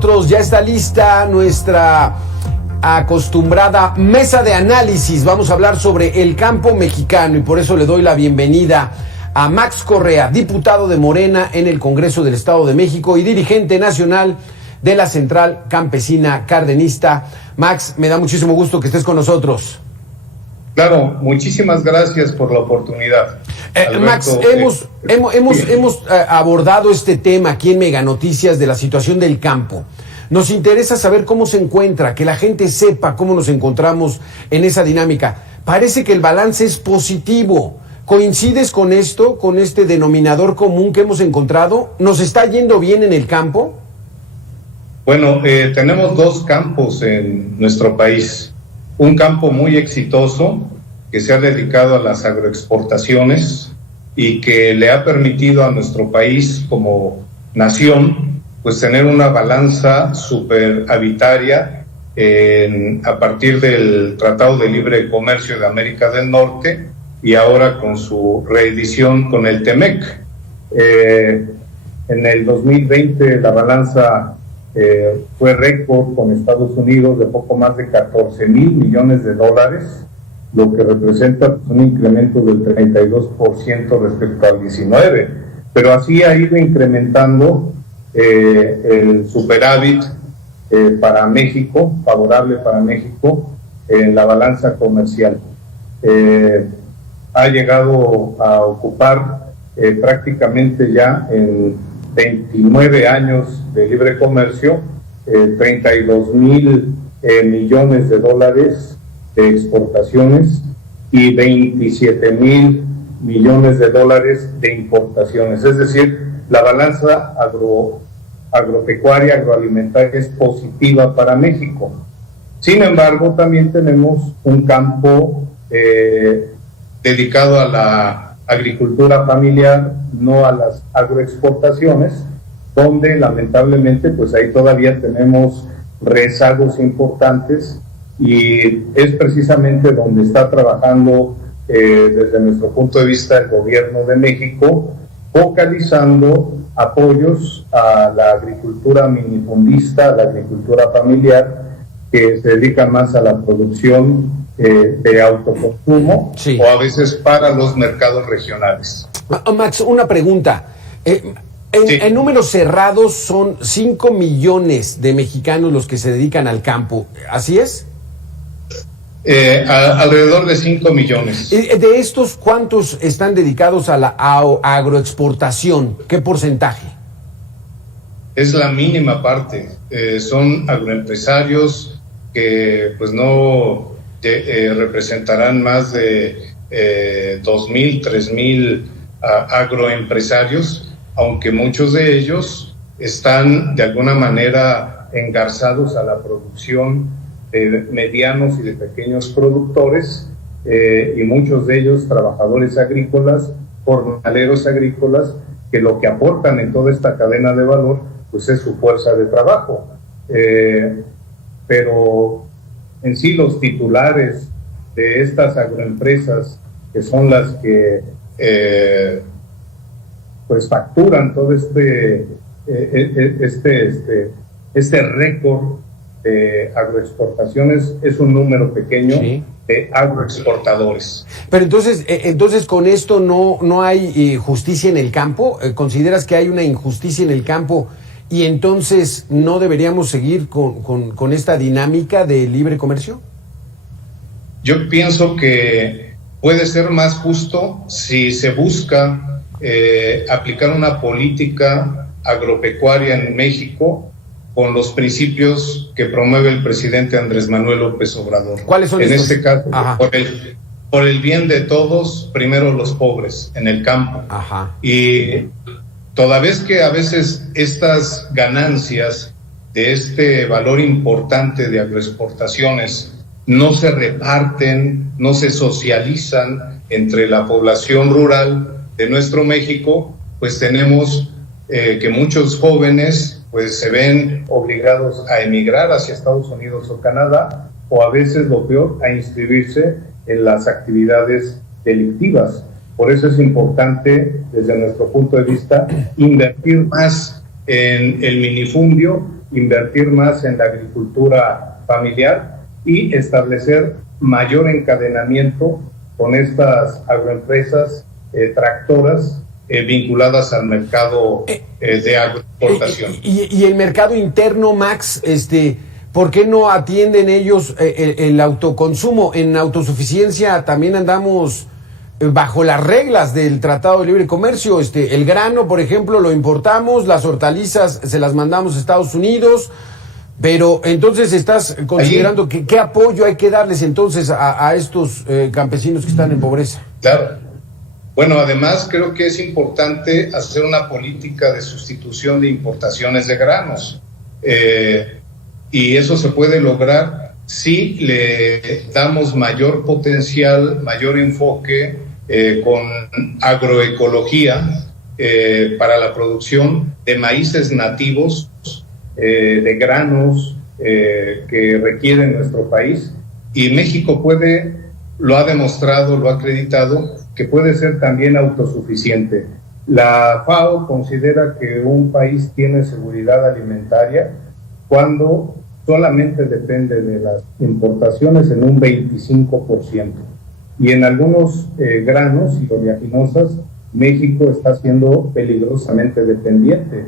Ya está lista nuestra acostumbrada mesa de análisis. Vamos a hablar sobre el campo mexicano y por eso le doy la bienvenida a Max Correa, diputado de Morena en el Congreso del Estado de México y dirigente nacional de la Central Campesina Cardenista. Max, me da muchísimo gusto que estés con nosotros. Claro, muchísimas gracias por la oportunidad. Max, hemos abordado este tema aquí en Mega Noticias de la situación del campo. Nos interesa saber cómo se encuentra, que la gente sepa cómo nos encontramos en esa dinámica. Parece que el balance es positivo. ¿Coincides con esto, con este denominador común que hemos encontrado? ¿Nos está yendo bien en el campo? Bueno, tenemos dos campos en nuestro país. Un campo muy exitoso que se ha dedicado a las agroexportaciones y que le ha permitido a nuestro país como nación pues tener una balanza superavitaria a partir del Tratado de Libre Comercio de América del Norte y ahora con su reedición con el TEMEC. En el 2020 la balanza fue récord con Estados Unidos de poco más de 14 mil millones de dólares, lo que representa un incremento del 32% respecto al 19, pero así ha ido incrementando el superávit para México, favorable para México en la balanza comercial. Ha llegado a ocupar prácticamente ya en 29 años de libre comercio, 32 mil millones de dólares de exportaciones y 27 mil millones de dólares de importaciones. Es decir, la balanza agropecuaria, agroalimentaria es positiva para México. Sin embargo, también tenemos un campo dedicado a la agricultura familiar, no a las agroexportaciones, donde lamentablemente pues ahí todavía tenemos rezagos importantes y es precisamente donde está trabajando desde nuestro punto de vista el gobierno de México, focalizando apoyos a la agricultura minifundista, a la agricultura familiar, que se dedica más a la producción de autoconsumo, sí, o a veces para los mercados regionales. Max, una pregunta. Sí. En números cerrados son 5 millones de mexicanos los que se dedican al campo, ¿así es? Alrededor de 5 millones. De estos, ¿cuántos están dedicados a la agroexportación? ¿Qué porcentaje? Es la mínima parte. Son agroempresarios que pues no representarán más de 2,000, 3,000 agroempresarios, aunque muchos de ellos están de alguna manera engarzados a la producción de medianos y de pequeños productores, y muchos de ellos trabajadores agrícolas, jornaleros agrícolas, que lo que aportan en toda esta cadena de valor pues es su fuerza de trabajo. Pero en sí los titulares de estas agroempresas, que son las que pues facturan todo este récord de agroexportaciones, es un número pequeño, sí, de agroexportadores. Pero entonces con esto no hay justicia en el campo. ¿Consideras que hay una injusticia en el campo y entonces no deberíamos seguir con esta dinámica de libre comercio? Yo pienso que puede ser más justo si se busca aplicar una política agropecuaria en México con los principios que promueve el presidente Andrés Manuel López Obrador. ¿Cuáles son en estos? este caso, por el bien de todos, primero los pobres en el campo. Ajá. Y toda vez que a veces estas ganancias de este valor importante de agroexportaciones no se reparten, no se socializan entre la población rural de nuestro México, pues tenemos que muchos jóvenes pues se ven obligados a emigrar hacia Estados Unidos o Canadá, o a veces lo peor, a inscribirse en las actividades delictivas. Por eso es importante, desde nuestro punto de vista, invertir más en el minifundio invertir más en la agricultura familiar y establecer mayor encadenamiento con estas agroempresas tractoras vinculadas al mercado de agroexportación. Y el mercado interno, Max, ¿por qué no atienden ellos el autoconsumo? En autosuficiencia también andamos bajo las reglas del Tratado de Libre Comercio. El grano, por ejemplo, lo importamos, las hortalizas se las mandamos a Estados Unidos, pero entonces estás considerando que qué apoyo hay que darles entonces a estos campesinos que están en pobreza. Claro. Bueno, además creo que es importante hacer una política de sustitución de importaciones de granos. Y eso se puede lograr si le damos mayor potencial, mayor enfoque con agroecología para la producción de maíces nativos, de granos que requiere nuestro país. Y México lo ha demostrado, lo ha acreditado, que puede ser también autosuficiente. La FAO considera que un país tiene seguridad alimentaria cuando solamente depende de las importaciones en un 25%. Y en algunos granos y oleaginosas, México está siendo peligrosamente dependiente,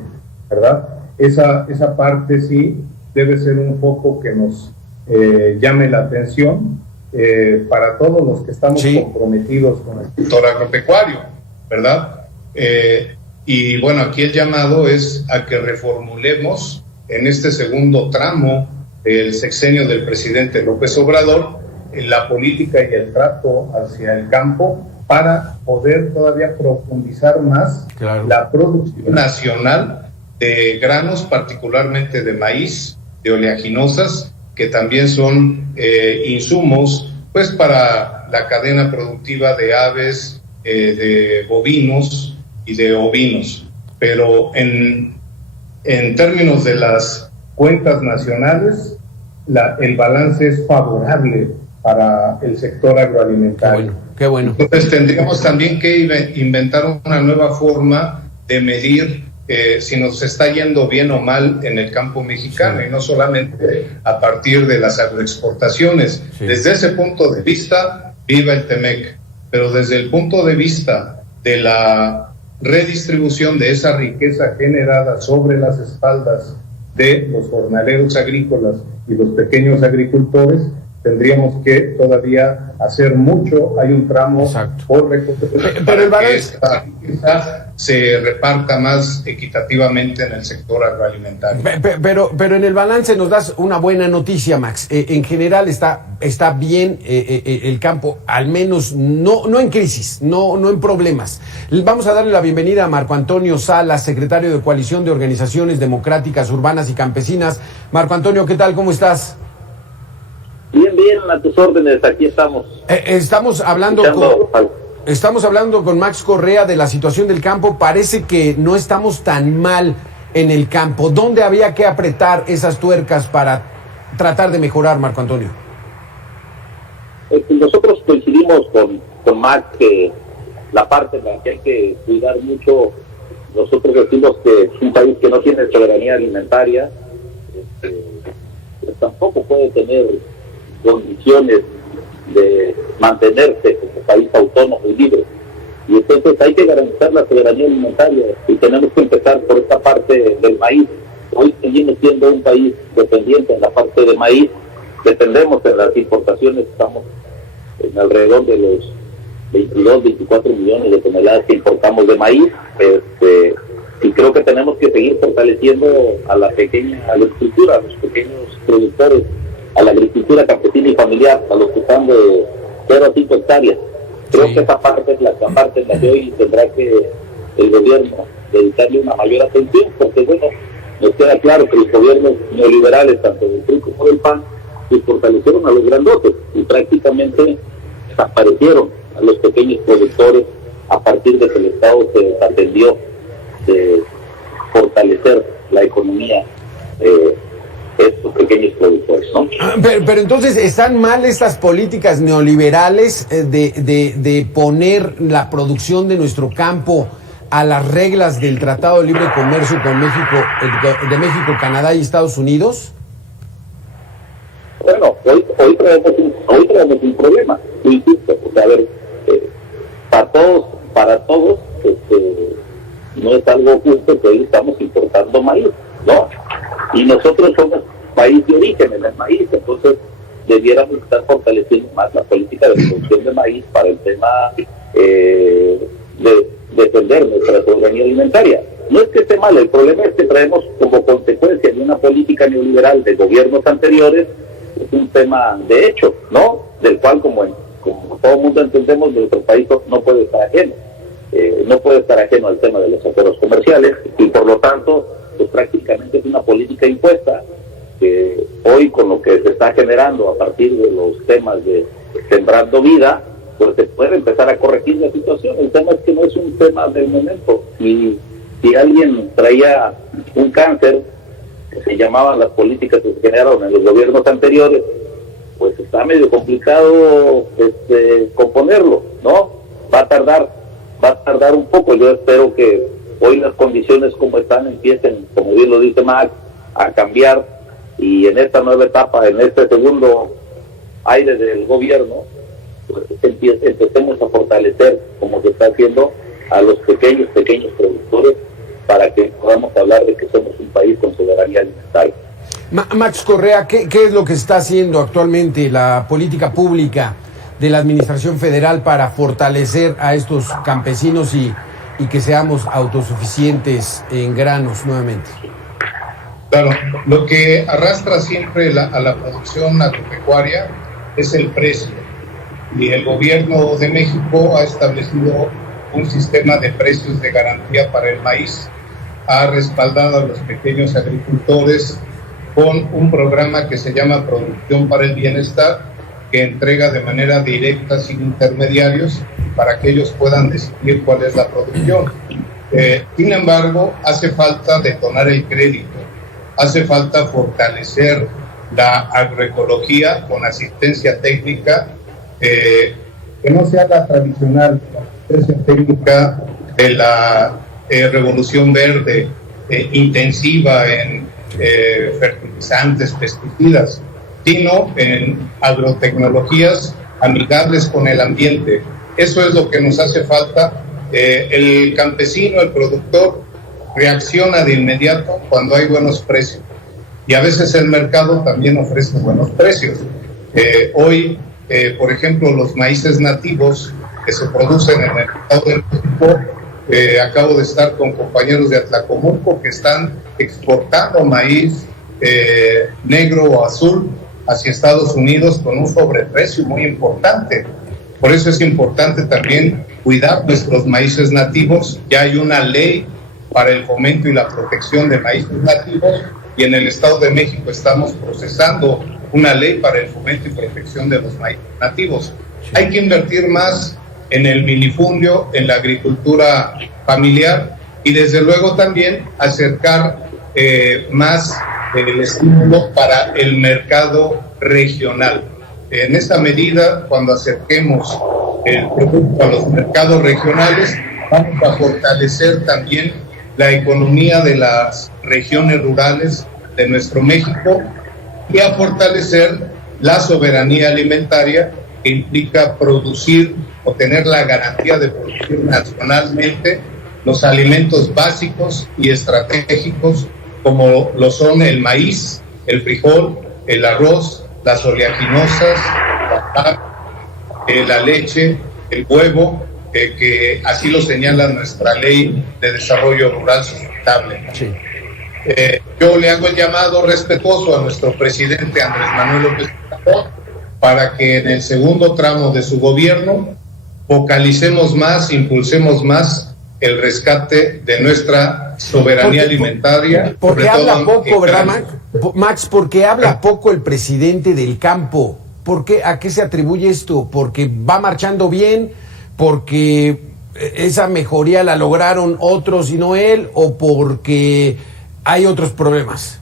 ¿verdad? Esa parte sí debe ser un foco que nos llame la atención para todos los que estamos comprometidos con el sector agropecuario, ¿verdad? Y bueno, aquí el llamado es a que reformulemos en este segundo tramo del sexenio del presidente López Obrador la política y el trato hacia el campo para poder todavía profundizar más la producción nacional de granos, particularmente de maíz, de oleaginosas, que también son insumos pues para la cadena productiva de aves, de bovinos y de ovinos. Pero en términos de las cuentas nacionales, el balance es favorable para el sector agroalimentario. Qué bueno. Entonces tendríamos también que inventar una nueva forma de medir si nos está yendo bien o mal en el campo mexicano, y no solamente a partir de las agroexportaciones. Desde ese punto de vista, viva el TEMEC, pero desde el punto de vista de la redistribución de esa riqueza generada sobre las espaldas de los jornaleros agrícolas y los pequeños agricultores, tendríamos que todavía hacer mucho. Hay un tramo por recorrer, pero el balance se reparta más equitativamente en el sector agroalimentario. Pero en el balance nos das una buena noticia, Max. En general está bien el campo, al menos no en crisis, no en problemas. Vamos a darle la bienvenida a Marco Antonio Salas, secretario de Coalición de Organizaciones Democráticas Urbanas y Campesinas. Marco Antonio, ¿qué tal? ¿Cómo estás? Bien, a tus órdenes, aquí estamos. Estamos hablando con Max Correa de la situación del campo. Parece que no estamos tan mal en el campo. ¿Dónde había que apretar esas tuercas para tratar de mejorar, Marco Antonio? Nosotros coincidimos con Max que la parte en la que hay que cuidar mucho, nosotros decimos que es un país que no tiene soberanía alimentaria, pues tampoco puede tener condiciones de mantenerse como país autónomo y libre. Y entonces hay que garantizar la soberanía alimentaria y tenemos que empezar por esta parte del maíz. Hoy seguimos siendo un país dependiente en la parte de maíz, dependemos en las importaciones, estamos en alrededor de los 22, 24 millones de toneladas que importamos de maíz, y creo que tenemos que seguir fortaleciendo a la pequeña agricultura, a los pequeños productores, a la agricultura campesina y familiar, a los que están de 0 a 5 hectáreas. Creo que esa parte es la parte en la que hoy tendrá que el gobierno dedicarle una mayor atención, porque bueno, nos queda claro que los gobiernos neoliberales, tanto del PRI como del PAN, pues fortalecieron a los grandotes y prácticamente desaparecieron a los pequeños productores a partir de que el Estado se desatendió de fortalecer la economía estos pequeños productores, ¿no? Pero entonces, ¿están mal estas políticas neoliberales de poner la producción de nuestro campo a las reglas del Tratado de Libre Comercio con México, de México, Canadá y Estados Unidos? Bueno, hoy traemos un problema, insisto, o sea, a ver, para todos, no es algo justo que hoy estamos importando maíz, ¿no? Y nosotros somos país de origen en el maíz, entonces debiéramos estar fortaleciendo más la política de producción de maíz para el tema de defender nuestra soberanía alimentaria. No es que esté mal, el problema es que traemos como consecuencia de una política neoliberal de gobiernos anteriores, es un tema de hecho, ¿no? Del cual, como todo el mundo entendemos, nuestro país no puede estar ajeno. No puede estar ajeno al tema de los acuerdos comerciales y por lo tanto, pues prácticamente es una política impuesta que hoy con lo que se está generando a partir de los temas de Sembrando Vida, pues se puede empezar a corregir la situación. El tema es que no es un tema del momento. Si alguien traía un cáncer, que se llamaban las políticas que se generaron en los gobiernos anteriores, pues está medio complicado componerlo, ¿no? Va a tardar un poco. Yo espero que hoy las condiciones como están empiecen, como bien lo dice Max, a cambiar y en esta nueva etapa, en este segundo aire del gobierno, pues empecemos a fortalecer, como se está haciendo, a los pequeños productores para que podamos hablar de que somos un país con soberanía alimentaria. Max Correa, ¿qué es lo que está haciendo actualmente la política pública de la Administración Federal para fortalecer a estos campesinos y que seamos autosuficientes en granos nuevamente? Claro, lo que arrastra siempre a la producción agropecuaria es el precio. Y el gobierno de México ha establecido un sistema de precios de garantía para el maíz. Ha respaldado a los pequeños agricultores con un programa que se llama Producción para el Bienestar, que entrega de manera directa, sin intermediarios, para que ellos puedan decidir cuál es la producción. Sin embargo, hace falta detonar el crédito, hace falta fortalecer la agroecología con asistencia técnica, que no sea la tradicional asistencia técnica de la revolución verde, intensiva en fertilizantes, pesticidas, sino en agrotecnologías amigables con el ambiente. Eso es lo que nos hace falta. El campesino, el productor, reacciona de inmediato cuando hay buenos precios. Y a veces el mercado también ofrece buenos precios. Hoy, por ejemplo, los maíces nativos que se producen en el estado de México, acabo de estar con compañeros de Atlacomulco que están exportando maíz negro o azul hacia Estados Unidos con un sobreprecio muy importante. Por eso es importante también cuidar nuestros maíces nativos. Ya hay una ley para el fomento y la protección de maíces nativos y en el Estado de México estamos procesando una ley para el fomento y protección de los maíces nativos. Hay que invertir más en el minifundio, en la agricultura familiar y desde luego también acercar más el estímulo para el mercado regional. En esta medida, cuando acerquemos el producto a los mercados regionales, vamos a fortalecer también la economía de las regiones rurales de nuestro México y a fortalecer la soberanía alimentaria que implica producir o tener la garantía de producir nacionalmente los alimentos básicos y estratégicos como lo son el maíz, el frijol, el arroz, las oleaginosas, la leche, el huevo, que así lo señala nuestra ley de desarrollo rural sustentable. Sí. Yo le hago el llamado respetuoso a nuestro presidente Andrés Manuel López Obrador para que en el segundo tramo de su gobierno focalicemos más, impulsemos más el rescate de nuestra soberanía alimentaria. Porque habla poco, ¿verdad, Max? Porque habla poco el presidente del campo. ¿A qué se atribuye esto? ¿Porque va marchando bien? ¿Porque esa mejoría la lograron otros y no él? ¿O porque hay otros problemas?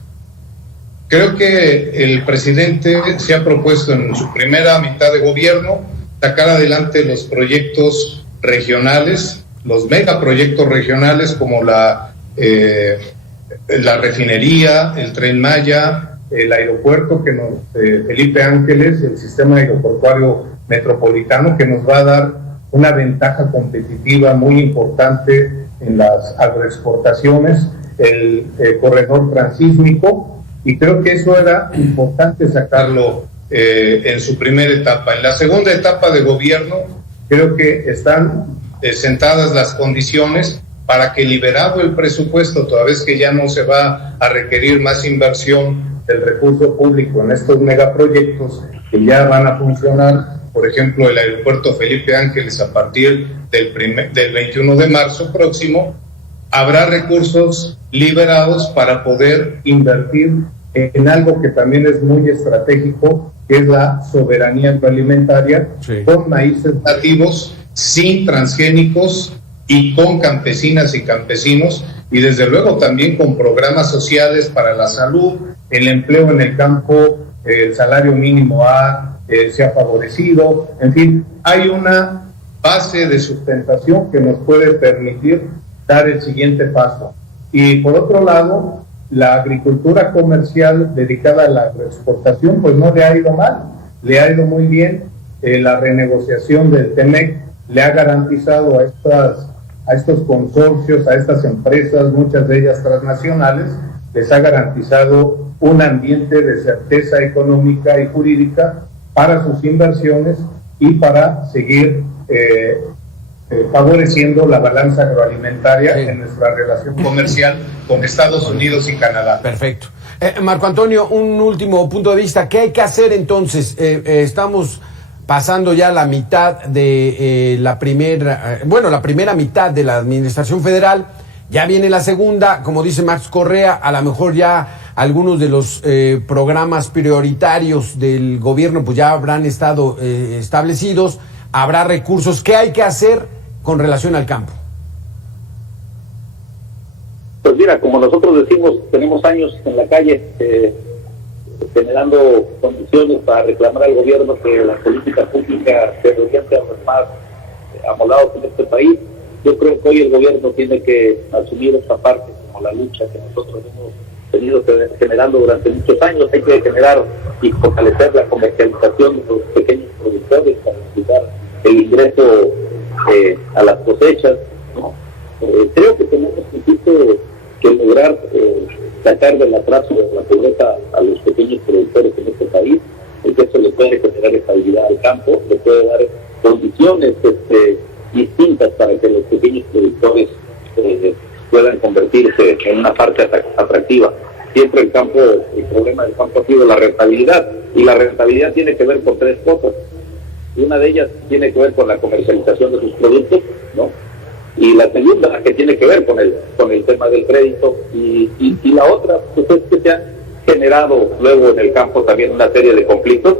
Creo que el presidente se ha propuesto en su primera mitad de gobierno sacar adelante los proyectos regionales los megaproyectos regionales como la refinería, el Tren Maya, el aeropuerto Felipe Ángeles, el sistema aeroportuario metropolitano, que nos va a dar una ventaja competitiva muy importante en las agroexportaciones, el corredor transísmico, y creo que eso era importante sacarlo en su primera etapa. En la segunda etapa de gobierno, creo que están sentadas las condiciones para que, liberado el presupuesto, toda vez que ya no se va a requerir más inversión del recurso público en estos megaproyectos que ya van a funcionar, por ejemplo, el aeropuerto Felipe Ángeles a partir del 21 de marzo próximo, habrá recursos liberados para poder invertir en algo que también es muy estratégico, que es la soberanía agroalimentaria, sí, con maíces nativos, sin transgénicos y con campesinas y campesinos, y desde luego también con programas sociales para la salud, el empleo en el campo, el salario mínimo se ha favorecido, en fin, hay una base de sustentación que nos puede permitir dar el siguiente paso. Y por otro lado, la agricultura comercial dedicada a la agroexportación, pues no le ha ido mal, le ha ido muy bien. La renegociación del TEMEC le ha garantizado a estos consorcios, a estas empresas, muchas de ellas transnacionales, les ha garantizado un ambiente de certeza económica y jurídica para sus inversiones y para seguir favoreciendo la balanza agroalimentaria, sí, en nuestra relación comercial con Estados Unidos y Canadá. Perfecto. Marco Antonio, un último punto de vista. ¿Qué hay que hacer entonces? Estamos pasando ya la mitad de la primera mitad de la administración federal. Ya viene la segunda, como dice Max Correa, a lo mejor ya algunos de los programas prioritarios del gobierno pues ya habrán estado establecidos, habrá recursos. ¿Qué hay que hacer con relación al campo? Pues mira, como nosotros decimos, tenemos años en la calle generando condiciones para reclamar al gobierno que la política pública se oriente a los más amolados en este país. Yo creo que hoy el gobierno tiene que asumir esta parte como la lucha que nosotros hemos venido generando durante muchos años. Hay que generar y fortalecer la comercialización de los pequeños productores para cuidar el ingreso a las cosechas, ¿no? Creo que tenemos que lograr sacar del atraso de la pobreza a los pequeños productores en este país, porque eso le puede generar estabilidad al campo, le puede dar condiciones distintas para que los pequeños productores puedan convertirse en una parte atractiva. Siempre el problema del campo ha sido la rentabilidad, y la rentabilidad tiene que ver con tres cosas. Una de ellas tiene que ver con la comercialización de sus productos, ¿no? Y la segunda, que tiene que ver con el tema del crédito, y la otra, pues es que se han generado luego en el campo también una serie de conflictos,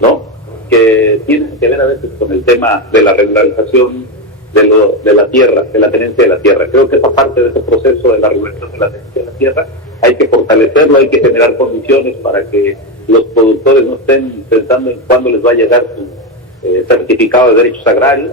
¿no? Que tienen que ver a veces con el tema de la regularización de la tierra, de la tenencia de la tierra. Creo que esa parte de ese proceso de la regularización de la tenencia de la tierra hay que fortalecerlo, hay que generar condiciones para que los productores no estén pensando en cuándo les va a llegar su certificado de derechos agrarios,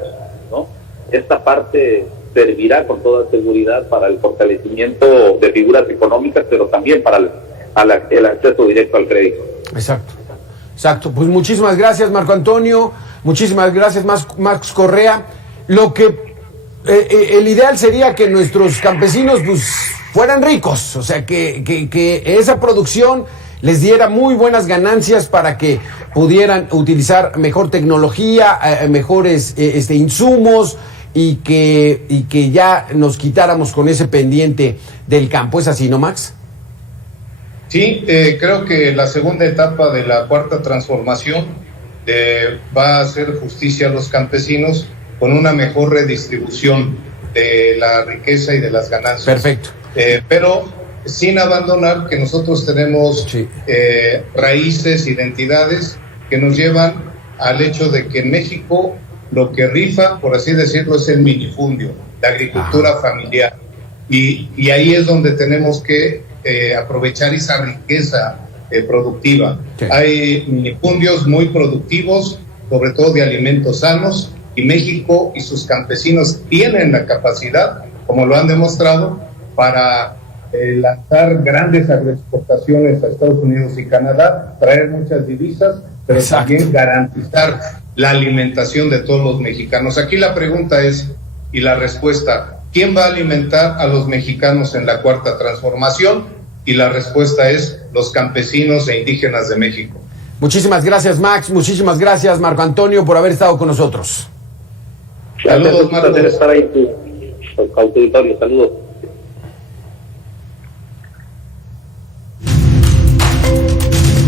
¿no? Esta parte servirá con toda seguridad para el fortalecimiento de figuras económicas, pero también para el acceso directo al crédito. Exacto. Pues muchísimas gracias, Marco Antonio. Muchísimas gracias, Max Correa. Lo que el ideal sería que nuestros campesinos pues fueran ricos, o sea, que esa producción les diera muy buenas ganancias para que pudieran utilizar mejor tecnología, mejores insumos, y que ya nos quitáramos con ese pendiente del campo. ¿Es así, no, Max? Sí, creo que la segunda etapa de la cuarta transformación va a hacer justicia a los campesinos con una mejor redistribución de la riqueza y de las ganancias. Perfecto. Pero sin abandonar que nosotros tenemos raíces, identidades que nos llevan al hecho de que en México lo que rifa, por así decirlo, es el minifundio, la agricultura familiar. Y ahí es donde tenemos que aprovechar esa riqueza productiva. Sí. Hay minifundios muy productivos, sobre todo de alimentos sanos, y México y sus campesinos tienen la capacidad, como lo han demostrado, para lanzar grandes agroexportaciones a Estados Unidos y Canadá, traer muchas divisas, pero también garantizar la alimentación de todos los mexicanos. Aquí la pregunta es, y la respuesta, ¿quién va a alimentar a los mexicanos en la cuarta transformación? Y la respuesta es los campesinos e indígenas de México. Muchísimas gracias, Max. Muchísimas gracias, Marco Antonio, por haber estado con nosotros. Saludos, Marco. Estar ahí en tu auditorio. Saludos.